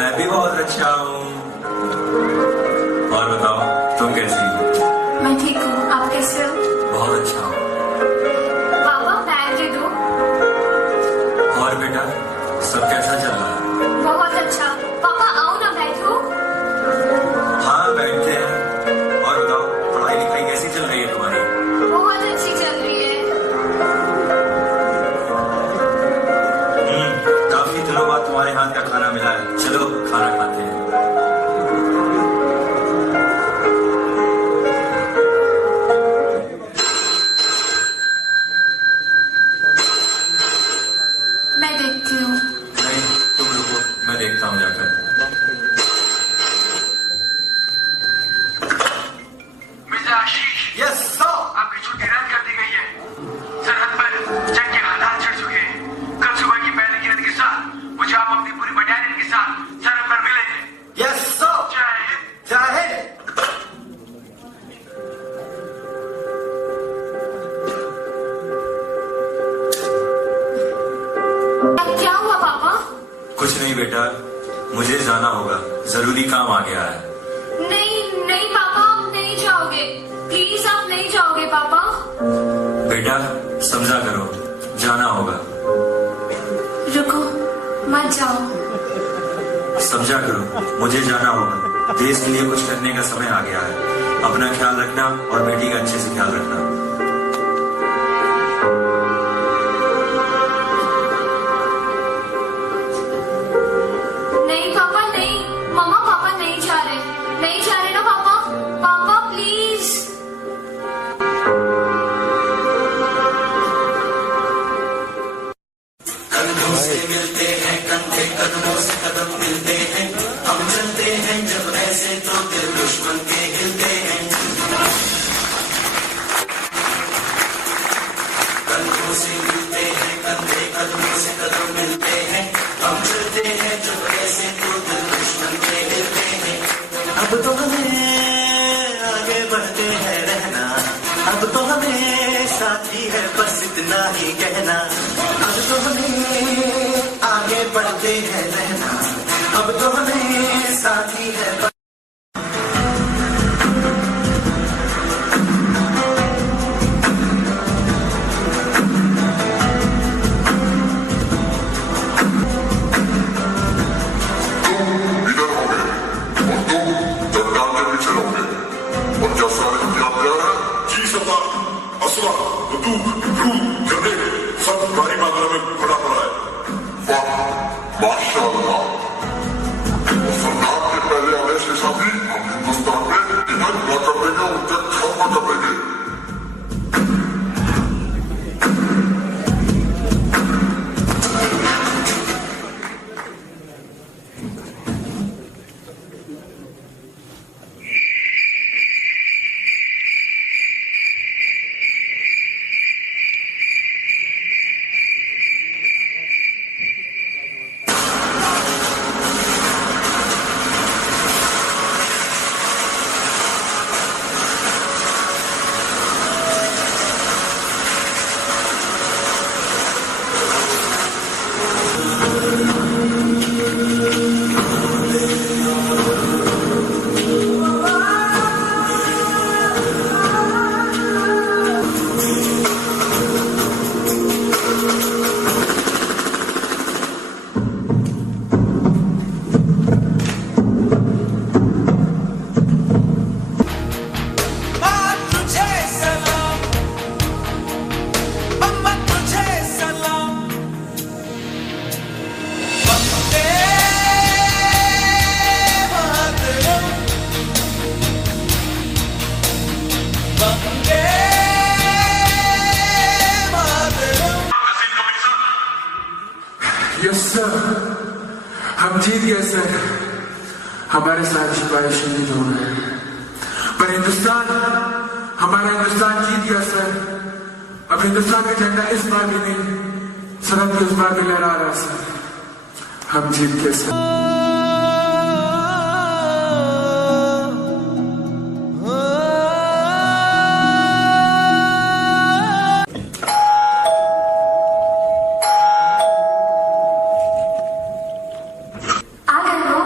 मैं भी बहुत अच्छा हूँ। और बताओ तुम कैसी हो? मैं ठीक हूँ, आप कैसे हो? बहुत अच्छा हूँ। पापा बैग दे दो। और बेटा सब कैसा चल रहा है? बहुत अच्छा। पापा आओ ना, बैठो। हाँ बैठते हैं। और बताओ पढ़ाई लिखाई कैसी चल रही है तुम्हारी? बहुत अच्छी चल रही है। काफी दिनों बाद तुम्हारे हाथ का खाना मिला है, चलो खाना खाते हैं। मैं देखती हूँ। नहीं तुम रुको, मैं देखता हूँ जाकर। मिर्जा आशीष, यस सर। आपकी छुट्टी रद्द कर दी गई है। सरहद पर जंग के हालात छिड़ चुके हैं। कल सुबह की पहली किरण के साथ मुझे आप अपनी पूरी बटालियन के साथ सरहद पर मिलेंगे। Yes sir. जय हिंद। जय हिंद। क्या हुआ पापा? कुछ नहीं बेटा, मुझे जाना होगा, जरूरी काम आ गया है। नहीं नहीं पापा, आप नहीं जाओगे। प्लीज आप नहीं जाओगे पापा। बेटा समझा करो, जाना होगा। रुको, मत जाओ। समझा करो, मुझे जाना होगा। देश के लिए कुछ करने का समय आ गया है। अपना ख्याल रखना और बेटी का अच्छे से ख्याल रखना। नहीं पापा नहीं, मम्मा पापा नहीं जा रहे। नहीं जा रहे ना पापा? पापा प्लीज। कंधों से मिलते हैं कंधे, कदमों से कदम मिलते हैं। हम चलते हैं जब ऐसे तो दिल दुश्मन के हिलते हैं। कंधों से मिलते हैं कंधे, कदमों से कदम मिलते हैं। हम चलते हैं जब ऐसे तो दिल दुश्मन के हिलते हैं। अब तो हमें आगे बढ़ते हैं रहना, अब तो हमें साथी है बस इतना ही कहना। अब तो हमें आगे बढ़ते हैं रहना, अब तो हमें साथी है बस। लीडर हो गए और तुम जनता के पीछे रहोगे। और क्या सारे हथियार तैयार है? जी सरदार, असला, बंदूक, क्रूर, गन्ने सब भारी मात्रा में पड़ा पड़ा है। वाह, माशाअल्लाह। और सरदार के पहले आने से साथी हम हिंदुस्तान में इधर न कर देंगे, उनका खत्म कर देंगे। यस सर, हम जीत गए सर। हमारे साथ सिपाही शहीद हो गए, पर हमारा हिंदुस्तान जीत गया सर। अब हिंदुस्तान का झंडा इस बार भी नहीं, सरहद के उस बार भी लहरा रहा है सर। हम जीत गए सर। आ गए हो?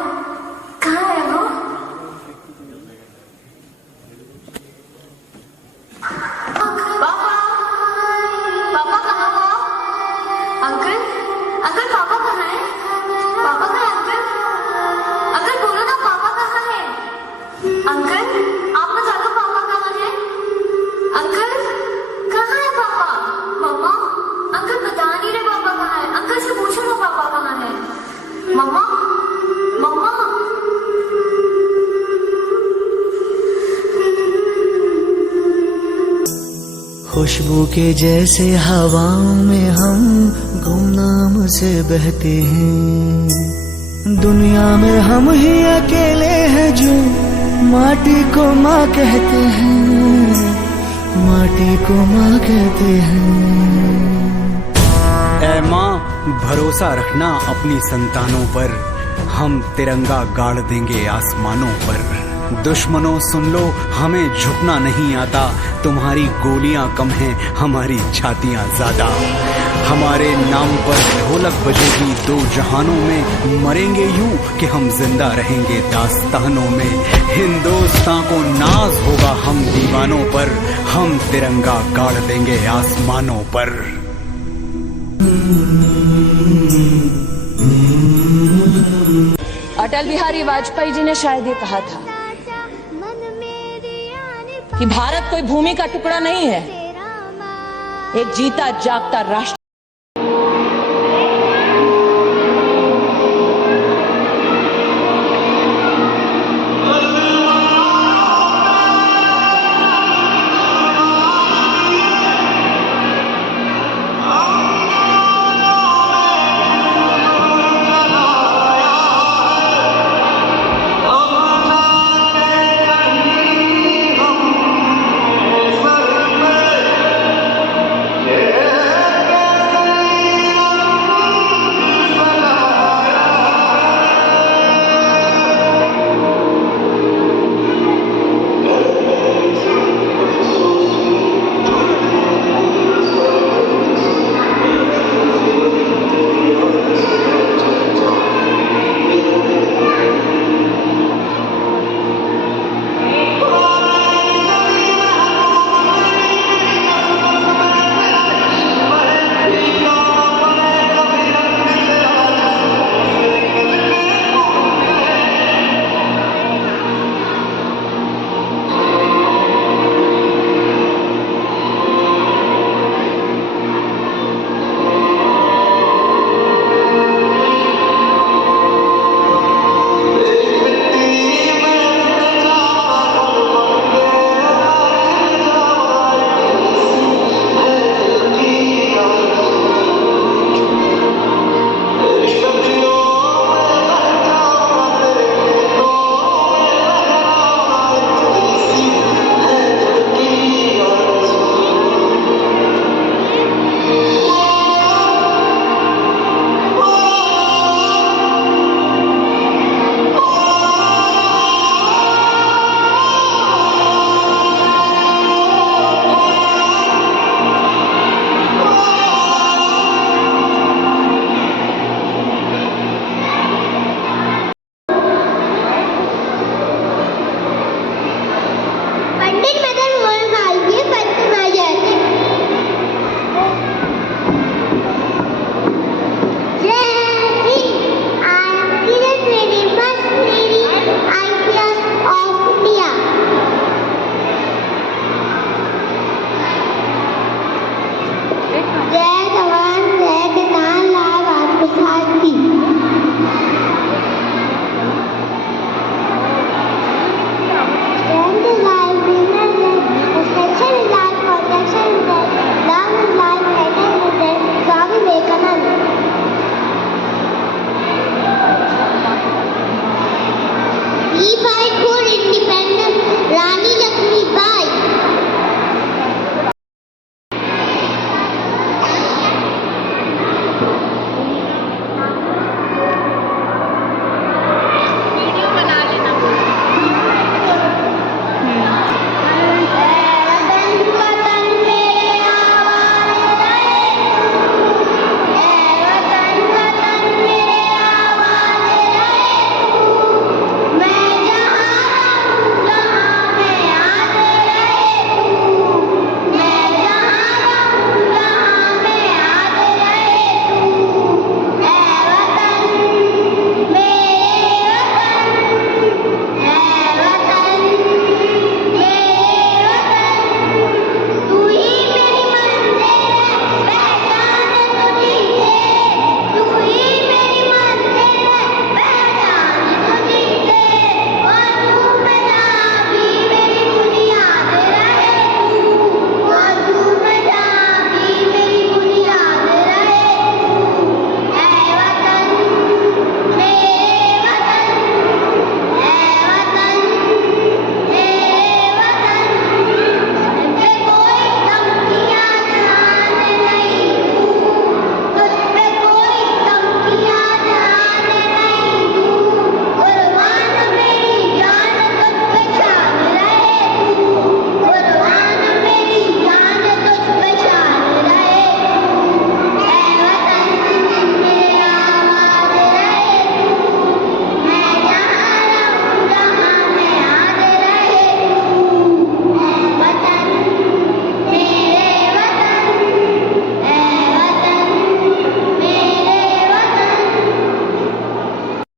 खुशबू के जैसे हवाओं में हम गुमनाम से बहते हैं। दुनिया में हम ही अकेले हैं जो माटी को माँ कहते हैं, माटी को माँ कहते हैं। ऐ माँ, भरोसा रखना अपनी संतानों पर, हम तिरंगा गाड़ देंगे आसमानों पर। दुश्मनों सुन लो, हमें झुकना नहीं आता, तुम्हारी गोलियां कम हैं, हमारी छातियां ज्यादा। हमारे नाम पर ढोलक बजेगी दो जहानों में, मरेंगे यूं कि हम जिंदा रहेंगे दास्तानों में। हिंदुस्तान को नाज होगा हम दीवानों पर, हम तिरंगा गाड़ देंगे आसमानों पर। अटल बिहारी वाजपेयी जी ने शायद ये कहा था कि भारत कोई भूमि का टुकड़ा नहीं है, एक जीता जागता राष्ट्र